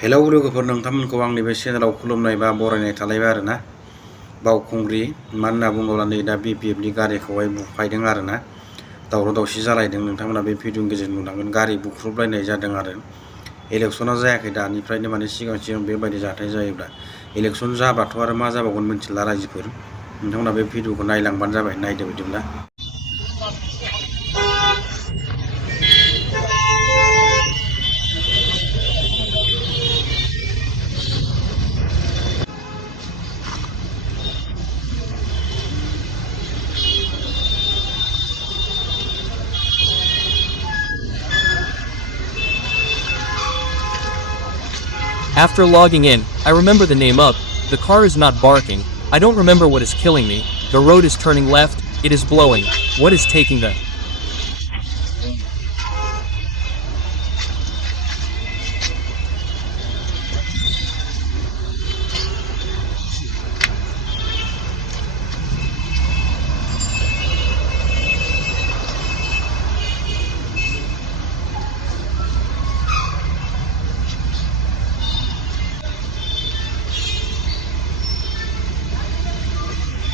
Hello लोगोफोर नोंथांमोनखौ आंनि बे चेनेलाव खुलुमनाय बा बरायनाय थालायबाय आरोना बावखुंग्रि मानो होनना बुङोब्ला नै दा BPFनि गारिखौहाय बुफायदों आरोना दावराव दावसि जालायदों नोंथांमोना बे भिडिअनि गेजेरजों नुनांगोन गारि बुख्रुबलायनाय जादों आरो इलेक्सना जायाखै दानिफ्रायनो माने सिगां बेबायदि जाथाय जायोब्ला इलेक्सन जाबाथ' आरो मा जाबावगोन मिन्थिला रायजोफोर नोंथांमोना बे भिडिअखौ नायलांबानो जाबाय नायदो बिदिब्ला After logging in, I remember the name up. The car is not barking. I don't remember what is killing me. The road is turning left. It is blowing. What is taking the...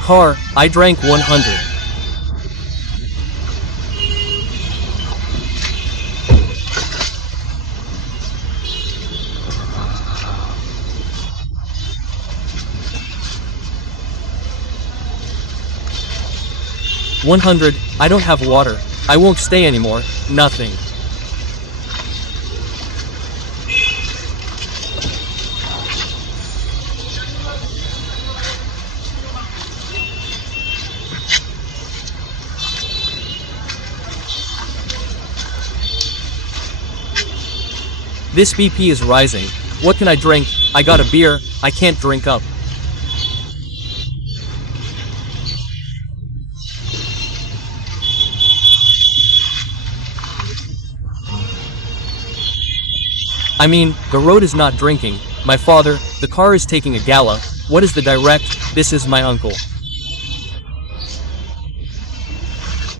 Car, I drank 100. $100, I don't have water. I won't stay anymore, nothing. This BP is rising. What can I drink? I got a beer, I can't drink up. I mean, the road is not drinking. My father, the car is taking a gala. What is the direct? This is my uncle.